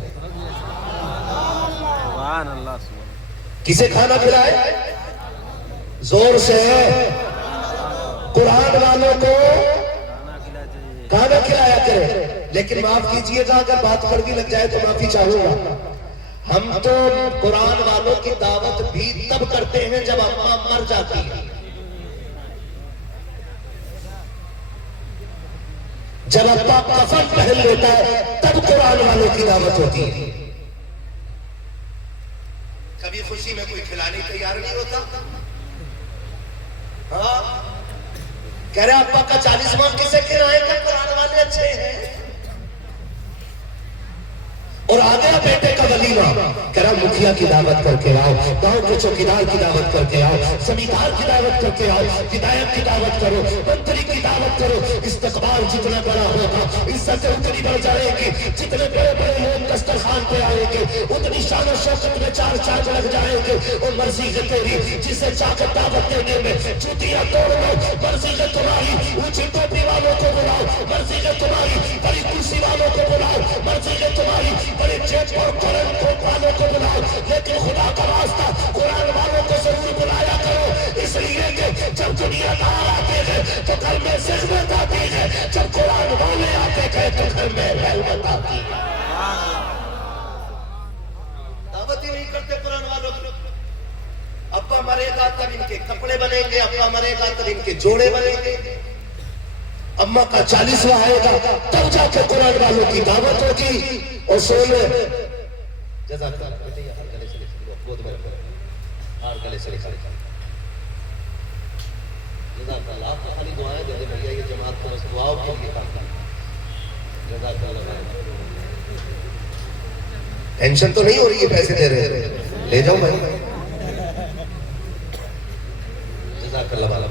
کسے کھانا کھلائے؟ زور سے قرآن والوں کو کھانا کھلایا کرے. لیکن معاف کیجئے گا اگر بات کڑوی لگ جائے تو معافی چاہوں گا. ہم تو قرآن والوں کی دعوت بھی تب کرتے ہیں جب اماں مر جاتی ہے, جب ابا کفن پہن لیتا ہے تب قرآن والوں کی دعوت ہوتی ہے. کبھی خوشی میں کوئی کھلانے تیار نہیں ہوتا. ہاں کہہ رہے ابا کا 40واں کسے کھلائے گا؟ قرآن والے اچھے ہیں. اور آ گیا بیٹے کا ولیمہ, کہہ رہا مکھیا کی دعوت کر کے آؤ, گاؤں کے چوکیدار کی دعوت کر کے آؤ, زمیندار کی دعوت کر کے آؤ, ہدایت کی دعوت کرو, منتری کی دعوت کرو. استقبال جتنا بڑا ہوگا عزتیں اتنی بڑھ جائے گی. جتنے بڑے بڑے لوگ دسترخوان پہ آئیں گے اتنی شان و شوکت میں چار چاند لگ جائیں گے. اور مرضی ہے تیری, جسے چاہ کر دعوت دینے میں جوتیاں توڑ لو. مرضی ہے تمہاری, اونچی ٹوپی والوں کو بلاؤ. مرضی ہے تمہاری, بڑی کرسی والوں کو بلاؤ. مرضی ہے تمہاری, بڑے چیک اور کرن کوٹ والوں کو بلاؤ. لیکن خدا کا واسطہ قرآن والوں کو ضرور بلایا کرو, اس لیے کہ جب دنیا دار آتے ہیں تو گھر میں ذہنت آتی ہے, جب قرآن والے آتے ہیں تو گھر میں رحمت آتی ہے. دعوت ہی نہیں کرتے قرآن والوں کی. ابا مرے گا تب ان کے کپڑے بنیں گے, ابا مرے گا تب ان کے جوڑے بنیں گے, اماں کا 40واں آئے گا تب جا کے قرآن والوں کی دعوت ہوگی. اور سونے جزاک اللہ بیٹے, ہر گلے سے لکھ گود میں رکھو, ہر گلے سے لکھ جزاک اللہ. آپ کو خالی دعائیں دے دے بھیا, یہ جماعت کو بس دعاؤں کے لیے کافی. جزاک اللہ. ٹینشن تو نہیں ہو رہی ہے پیسے دے رہے ہیں؟ لے جاؤ بھائی. جزاک اللہ والا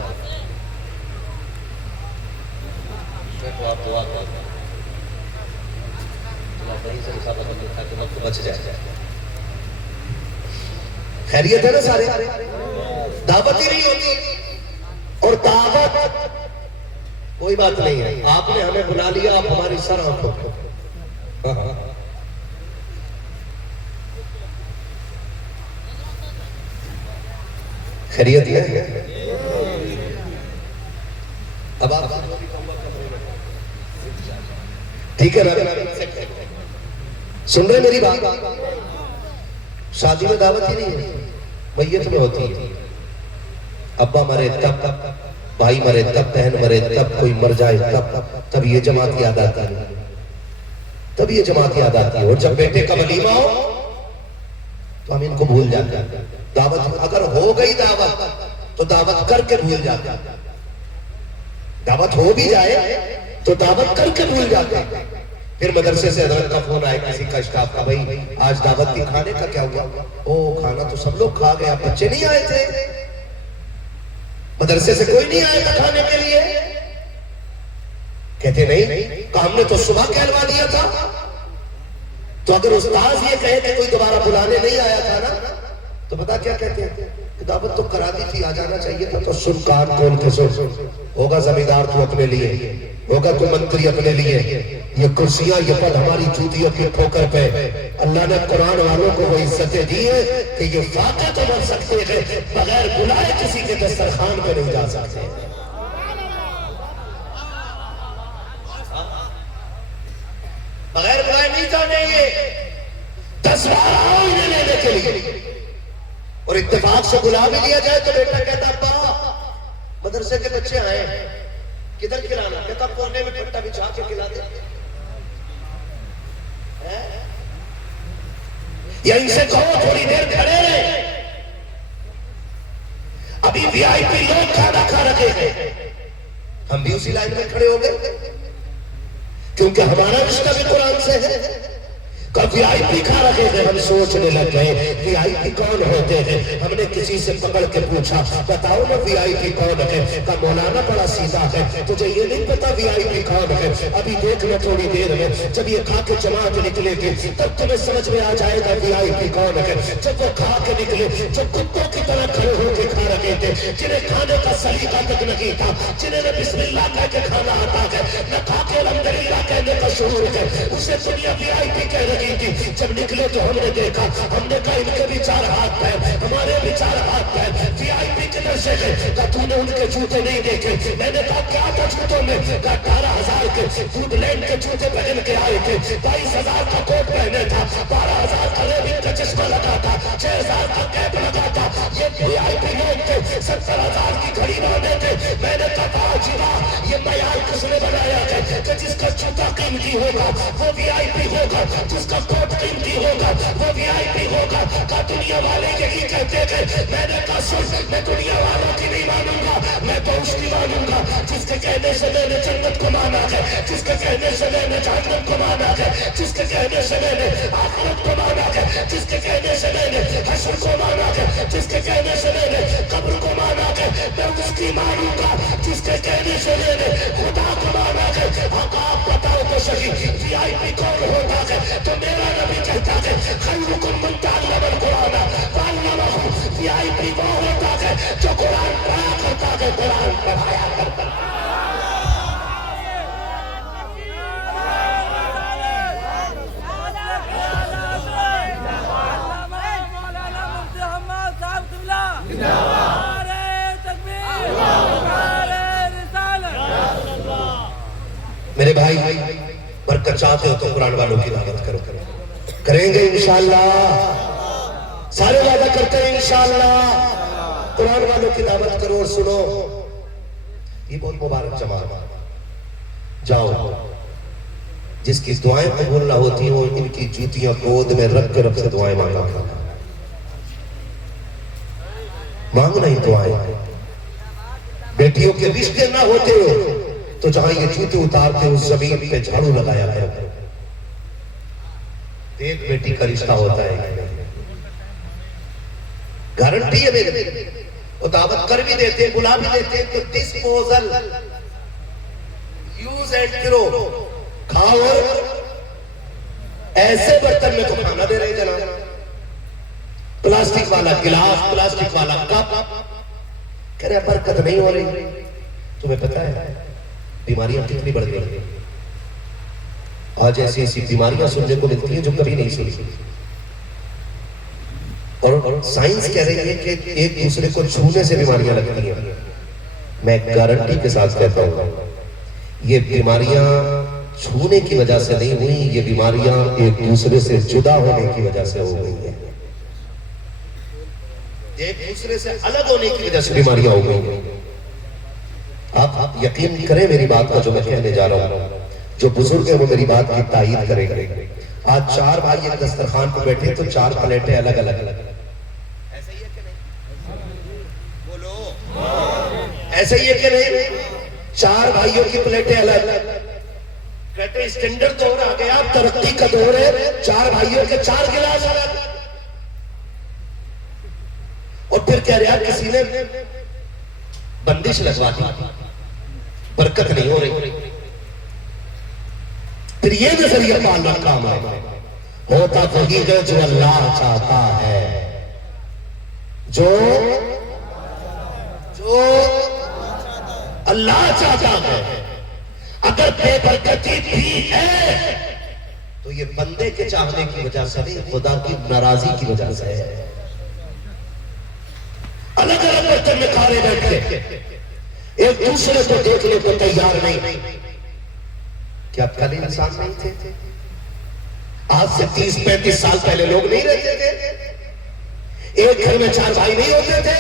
تو آپ دعا کرو وہیں سے مسابقہ کرو تاکہ وقت بچ جائے. خیریت ہے نا سارے؟ دعوت ہی نہیں ہوتی. اور دعوت کوئی بات نہیں ہے، آپ نے ہمیں بلا لیا، آپ ہماری سر آنکھوں کو. خیریت ہے. اب آپ ٹھیک ہے نا؟ سن رہے میری بات؟ شادی میں دعوت ہی نہیں ہے، میت میں ہوتی ہے. ابا مرے تب، بھائی مرے تب، بہن مرے تب، کوئی مر جائے تب یہ جماعت یاد آتی ہے. تب یہ جماعت یاد آتی ہے. اور جب بیٹے کا ولیمہ ہو تو ہم ان کو بھول جاتے ہیں. دعوت اگر ہو گئی دعوت تو دعوت کر کے بھول جاتے ہیں. دعوت ہو بھی جائے تو دعوت کر کے بھول جاتے ہیں. پھر مدرسے سے حضرت کا فون آئے کسی کا اسٹاف کا، بھائی آج دعوت تھی، کھانے کا کیا ہوا؟ او کھانا تو سب لوگ کھا گئے، آپ بچے نہیں آئے تھے؟ مدرسے سے کوئی نہیں آیا تھا کھانے کے لیے؟ کہتے نہیں، ہم نے تو صبح کہلوا دیا تھا. تو اگر استاذ یہ کہے کہ کوئی دوبارہ بلانے نہیں آیا تھا نا، تو پتا کیا کہتے ہیں؟ دعوت تو کرا دی تھی، آ جانا چاہیے تھا. تو سن کان کھول کے سن. ہوگا زمیندار تو اپنے لیے، ہوگا تو منتری اپنے لیے. یہ کرسیاں، یہ پد ہماری جوتیوں کی ٹھوکر پہ. اللہ نے قرآن والوں کو وہ عزتیں دی ہے کہ یہ واقع تو بن سکتے ہیں، بغیر بلائے کسی کے دسترخوان پہ نہیں جا سکتے. بغیر بلائے نہیں جانے گے. 10 بار آؤ انہیں لینے کے لیے. اور اتفاق سے بلا بھی لیا جائے تو بیٹا کہتا ابا مدرسے کے بچے آئے ہیں، کدھر کھلانا؟ کہتا کونے میں پٹا بچھا کے کھلا دے. یا ان سے کہو تھوڑی دیر کھڑے رہے، ابھی وی آئی پی لوگ کھانا کھا رکھے ہیں، ہم بھی اسی لائن میں کھڑے ہو گئے. کیونکہ ہمارا رشتہ بھی قرآن سے ہے. کب وی آئی پی کھا رکھے تھے، ہم سوچنے لگ گئے وی آئی پی کون ہوتے ہیں. ہم نے کسی سے پکڑ کے پوچھا بتاؤ نا وی آئی پی کون ہے؟ کہ مولانا بڑا سیدھا ہے، تجھے یہ نہیں پتا وی آئی پی کون ہے؟ ابھی دیکھ لو تھوڑی دیر میں جب یہ کھا کے جماعت نکلے گی تب تمہیں سمجھ میں آ جائے گا وی آئی پی کون ہے. جب وہ کھا کے نکلے، جو کتوں کی طرح کھڑے ہو کے کھا رکھے تھے، جنہیں کھانے کا سلیقہ تک نہیں تھا، جنہیں نے بسم اللہ کہہ کے کھانا آتا ہے، نہ کھا کے الحمدللہ کہنے کا شعور ہے، اسے دنیا وی آئی پی کہہ رہی تھی. جب نکلے تو ہم نے دیکھا، ہم نے کہا ان کے بھی 4 ہاتھ پیر، ہمارے بھی 4 ہاتھ پیر. وی آئی پی کدھر سے گئے؟ کہا تو نے ان کے جوتے نہیں دیکھے. میں نے کہا کیا تھا جوتوں میں؟ کہا 18,000 کے فوڈ لینڈ کے جوتے پہن کے آئے تھے، 22,000 کا کوٹ پہنے تھا، 12,000 کا ریبن کا چشمہ لگا تھا، 6,000 کا کیپ لگا تھا. یہ وی آئی پی لوگ تھے. 70,000 کی گھڑی باندھے تھے. میں نے کہا جیوا یہ معیار کس نے بنایا ہے کہ جس کا جوتا قیمتی ہوگا وہ وی آئی پی ہوگا، جس کا کوٹ قیمتی ہوگا وہ وی آئی پی ہوگا. کہا دنیا والے یہی کہتے تھے. میں نے کہا سن، میں دنیا والوں کی نہیں مانوں گا، میں تو اس کی مانوں گا جس کے کہنے سے میں نے جنت کو مانا ہے، جس کے کہنے سے میں نے جہنم کو مانا ہے، جس کے کہنے سے میں نے آخرت کو مانا ہے، جس کے کہنے سے میں نے حشر کو مانا ہے، جس کے کہنے سے میں نے قبر کو مانا ہے. میں اس کی مانوں گا جس کے کہنے سے میں نے خدا کو مانا ہے. آقا آپ بتاؤ تو صحیح وی آئی پی کون ہوتا ہے؟ تو میرا نبی کہتا ہے خیرکم من تعلم القرآن وعلمہ. وی آئی پی وہ ہوتا ہے جو قرآن پڑھا کرتا ہے، قرآن پڑھایا کرتا ہے. میرے بھائی برکت چاہتے ہو تو قرآن والوں کی دعوت کرو. کریں گے انشاءاللہ، سارے وعدہ کرتے ہیں انشاءاللہ. قرآن والوں کی دعوت کرو. اور سنو یہ بہت مبارک جماعت، جاؤ جس کی دعائیں قبول نہ ہوتی ہیں وہ ان کی جوتیاں گود میں رکھ کر رب سے دعائیں مانگا. مانگنا ہی دعائیں. بیٹیوں کے رشتے نہ ہوتے ہو تو جہاں یہ جوتے اتارتے اس زمین پہ جھاڑو لگایا ہے. ایک بیٹی کا رشتہ ہوتا ہے، گارنٹی ہے میرے، وہ دعوت کر بھی دیتے ہیں، بلا بھی دیتے ہیں، تو ڈسپوزل، یوز اینڈ تھرو، کھاؤ اور ایسے برتن میں تو کھانا دے رہے جناب، پلاسٹک والا گلاس، پلاسٹک والا کپ، کہہ رہے برکت نہیں ہو رہی۔ تمہیں پتہ ہے بیماریاں کتنی بڑھ گئی؟ آج ایسی ایسی بیماریاں سننے کو ملتی ہیں جو کبھی نہیں سنی، اور سائنس کہہ رہی ہے کہ ایک دوسرے کو چھونے سے بیماریاں لگتی ہیں۔ میں گارنٹی کے ساتھ کہتا ہوں یہ بیماریاں چھونے کی وجہ سے نہیں ہوئی، یہ بیماریاں ایک دوسرے سے جدا ہونے کی وجہ سے ہو گئی ہیں، ایک دوسرے سے الگ ہونے کی وجہ سے بیماریاں ہو گئی ہیں۔ آپ یقین کریں میری بات کا جو میں کہنے جا رہا ہوں، جو بزرگ ہیں وہ میری بات کی تائید کریں گے۔ آج 4 بھائی ایک دسترخوان پہ بیٹھے تو 4 پلیٹیں الگ الگ، ایسا ہی ہے کہ نہیں؟ بولو ایسا ہی ہے کہ نہیں؟ 4 بھائیوں کی پلیٹیں الگ، کہتے ہیں اسٹینڈرڈ دور آ گیا، اب ترقی کا دور ہے، 4 بھائیوں کے 4 گلاس الگ، اور پھر کہہ رہا کسی نے بندش لگوا دی، برکت نہیں ہو رہی۔ پھر یہ نظریہ پالنا کام ہے، ہوتا وہی ہے جو اللہ چاہتا ہے، جو اللہ چاہتا ہے۔ اگر بے برکتی بھی ہے تو یہ بندے کے چاہنے کی وجہ سے نہیں، خدا کی ناراضی کی وجہ سے ہے۔ الگ الگ برتن میں کھا رہے بیٹھے، ایک دوسرے کو دیکھنے کو تیار نہیں۔ کیا پہلے انسان نہیں تھے؟ آج سے 30-35 سال پہلے لوگ نہیں رہتے تھے؟ ایک گھر میں 4 بھائی نہیں ہوتے تھے؟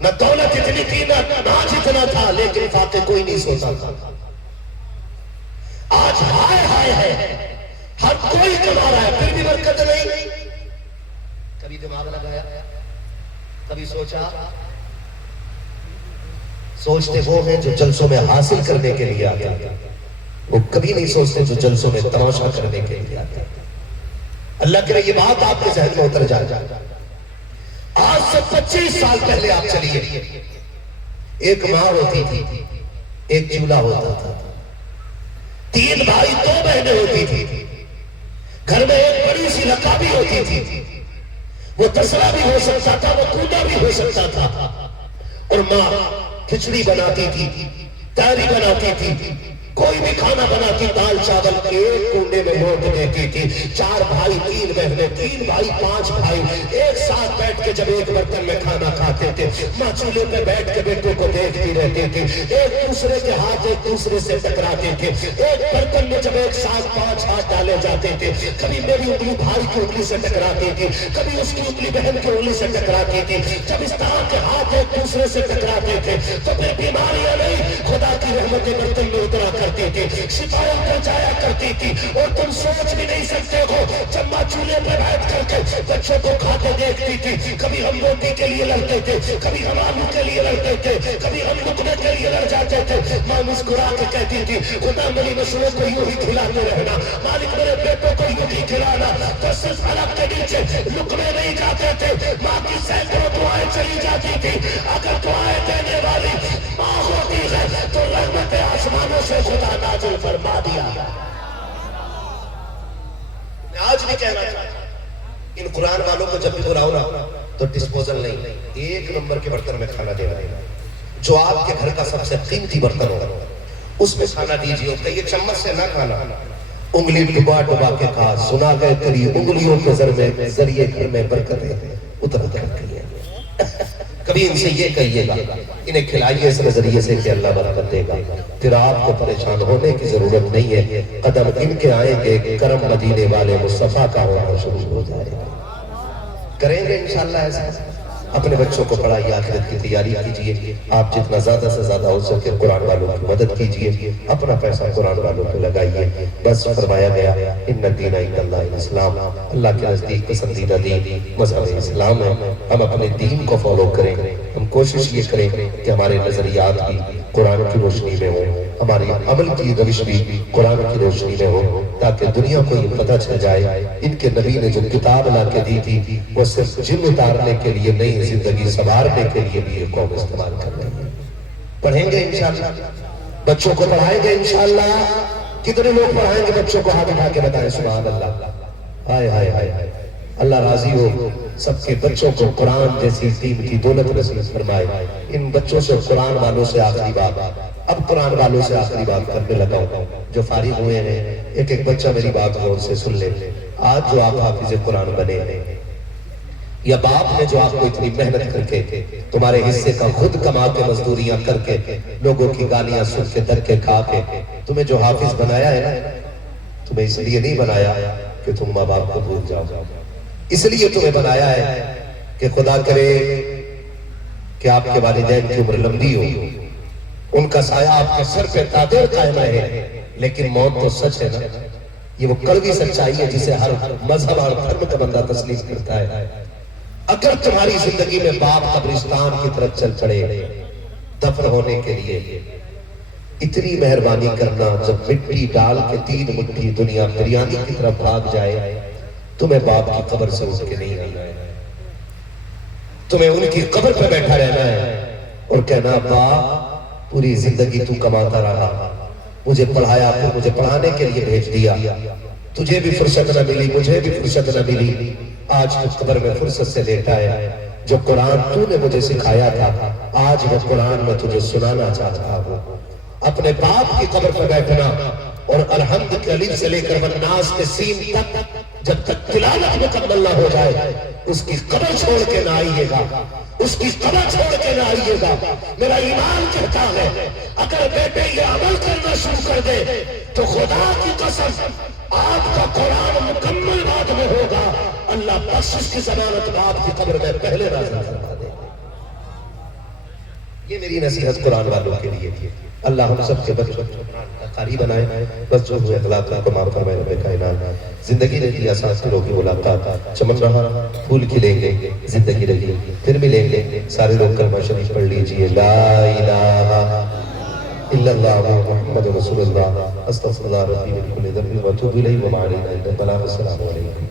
نہ دولت اتنی تھی نہ ناج اتنا تھا، لیکن فاتح کوئی نہیں سوچا تھا۔ آج ہائے ہائے ہے، ہر کوئی کما رہا ہے، پھر بھی برکت نہیں۔ کبھی دماغ لگایا، کبھی سوچا؟ سوچتے وہ ہیں جو جلسوں میں حاصل کرنے کے لیے آتے ہیں، وہ کبھی نہیں سوچتے جو جلسوں میں تماشا کرنے کے لیے آتے ہیں۔ اللہ کرے یہ بات آپ کے ذہن میں اتر جائے۔ آج سے 25 سال پہلے آپ چلیے، ایک ماں ہوتی تھی، ایک چولہا ہوتا تھا، 3 بھائی 2 بہنیں ہوتی تھی، گھر میں ایک بڑی سی رکابی ہوتی تھی، وہ تسلا بھی ہو سکتا تھا، وہ کودا بھی ہو سکتا تھا، اور ماں کھچڑی بناتی تھی، تہری بناتی تھی، کوئی بھی کھانا بناتی، دال چاول ایک کنڈے میں موٹ دیتی تھی۔ 4 بھائی 3 بہنیں، 3 بھائی 5 بھائی ایک ساتھ بیٹھ کے جب ایک برتن میں کھانا کھاتے تھے، ماں چولہے پہ بیٹھ کے بیٹوں کو دیکھتی رہتی تھی، ایک دوسرے کے ہاتھ ایک دوسرے سے ٹکراتے تھے، ایک برتن میں جب ایک ساتھ 5 ہاتھ ڈالے جاتے تھے، کبھی میری انگلی بھائی کی انگلی سے ٹکراتی تھی، کبھی اس کی انگلی بہن کی انگلی سے ٹکراتی تھی۔ جب اس طرح کے ہاتھ ایک دوسرے سے ٹکراتے تھے تو پھر بیماریاں نہیں، خدا کی رحمت برتن میں اترا کرتی تھی، شفاؤں پر جایا کرتی تھی۔ اور تم سوچ بھی نہیں سکتے ہو، جب ماں چولہے پہ بیٹھ کر کے بچوں کو کھاتے دیکھتی تھی، کبھی ہم روٹی کے لیے لڑتے تھے، کبھی ہم آلو کے لیے لڑتے تھے، کبھی ہم لقمے کے لیے لڑ جاتے تھے، ماں مسکرا کے کہتی تھی خدا میری نسلوں کو یوں ہی کھلاتے رہنا، مالک میرے بیٹوں کو یوں ہی کھلانا۔ تو صرف حلق کے نیچے لقمے نہیں جاتے تھے، ماں کی سینکڑوں دعائیں چلی جاتی تھی۔ اگر دعائیں دینے والی ماں ہوتی ہے تو رحمت آسمانوں سے خدا نازل فرما دیا۔ میں آج بھی کہنا چاہتا ہوں ان قرآن والوں کو جب بھی بلاؤ نا تو ڈسپوزل نہیں، 1 نمبر کے برتن میں کھانا دینا ہے، جو آپ کے گھر کا سب سے قیمتی برتن ہوگا اس میں کھانا دیجیے۔ کہ یہ چمچ سے نہ کھانا، انگلی ڈبا ڈبا کے کھا، سنا گئے تیری انگلیوں کے ذریعے گھر میں برکتیں اتر کرتی ہیں۔ کبھی ان سے یہ کہیے گا، انہیں کھلائیے اس نظریے سے کہ اللہ برکت دے گا، پھر آپ کو پریشان ہونے کی ضرورت نہیں ہے۔ قدم ان کے آئیں گے، کرم مدینے والے مصطفیٰ کا ہونا شروع ہو جائے گا۔ کریں گے انشاءاللہ ایسا؟ اپنے بچوں کو پڑھائیے، آخرت کی تیاری کیجئے، آپ جتنا زیادہ سے زیادہ ہو سکے قرآن والوں کی مدد کیجئے، اپنا پیسہ قرآن والوں کو لگائیے۔ بس فرمایا گیا ان الدین عند اللہ الاسلام، اللہ کے نزدیک پسندیدہ دین مذہب اسلام ہے۔ ہم اپنے دین کو فالو کریں، ہم کوشش یہ کریں کہ ہمارے نظریات بھی قرآن کی روشنی میں ہوں، ہماری عمل کی روش بھی قرآن کی روشنی میں ہو، تاکہ دنیا کو یہ پتہ چل جائے ان کے نبی نے جو کتاب لا کے دی تھی وہ صرف جن اتارنے کے لیے نہیں، زندگی سنوارنے کے لیے بھی یہ قوم استعمال کر رہی ہے۔ پڑھیں گے انشاءاللہ، بچوں کو پڑھائیں گے انشاءاللہ۔ کتنے لوگ پڑھائیں گے بچوں کو؟ ہاتھ اٹھا کے بتائیں سبحان اللہ۔ ہائے ہائے ہائے، اللہ راضی ہو سب کے بچوں کو قرآن جیسی دین کی دولت نصیب فرمائے۔ ان بچوں سے قرآن والوں سے آخری بات، اب قرآن والوں سے آخری بات کرنے لگا ہوں، جو فارغ ہوئے ہیں ایک ایک بچہ میری بات غور سے سن لے۔ آج جو آپ حافظ قرآن بنے ہیں، یا باپ نے جو آپ کو اتنی محنت کر کے تمہارے حصے کا خود کما کے مزدوریاں کر کے لوگوں کی گالیاں سن کے دھکے کھا کے تمہیں جو حافظ بنایا ہے نا، تمہیں اس لیے نہیں بنایا کہ تم ماں باپ کو بھول جاؤ، اس لیے تمہیں بنایا ہے کہ خدا کرے کہ آپ کے والدین کی عمر لمبی ہو، ان کا سایہ آپ کے سر پہ تادر قائم رہے، لیکن موت تو سچ ہے نا، یہ وہ کڑوی سچائی ہے جسے ہر مذہب اور دھرم کا بندہ تسلیم کرتا ہے۔ اگر تمہاری زندگی میں باپ قبرستان کی طرف چل پڑے دفن ہونے کے لیے، اتنی مہربانی کرنا جب مٹی ڈال کے 3 مٹھی دنیا بریانی کی طرف بھاگ جائے، تمہیں باپ کی قبر سے اٹھ کے نہیں آنا ہے، تمہیں ان کی قبر پہ بیٹھا رہنا ہے اور کہنا ابا پوری زندگی تو کماتا رہا، مجھے پڑھایا، پھر مجھے پڑھانے کے لیے بھیج دیا، تجھے بھی فرصت نہ ملی، مجھے بھی فرصت نہ ملی، آج تو قبر میں فرصت سے لیٹا ہے، جو قرآن تو نے مجھے سکھایا تھا آج وہ قرآن میں تجھے سنانا چاہتا ہوں۔ اپنے باپ کی قبر پر بیٹھنا اور الحمد کے الف سے لے کر والناس کے سین تک جب تک تلاوت مکمل نہ ہو جائے اس کی قبر چھوڑ کے نہ آئیے گا، اس کی قبر چھوڑ کے نہ آئیے گا۔ میرا ایمان کہتا ہے اگر بیٹے یہ عمل کرنا شروع کر دے تو خدا کی قسم آپ کا قرآن مکمل بعد میں ہوگا، اللہ بخشش کی ضمانت باپ کی قبر میں پہلے نازل فرما دے۔ یہ میری نصیحت قرآن والوں کے لیے تھی۔ اللہ ہم سب کے بچوں کو قاری بنائے، بس جو ہوئے اخلاق کو معاف فرمائے رب کائنات۔ زندگی رہی اساس کرو کی ملاقات، چمن رہا پھول کھلیں گے، زندگی رہی پھر ملیں گے۔ سارے لوگ کلمہ شریف پڑھ لیجئے، لا الہ الا اللہ محمد رسول اللہ، استغفر اللہ ربی من کل ذنب واتوب الیہ وما علینا الا البلاغ۔ السلام علیکم۔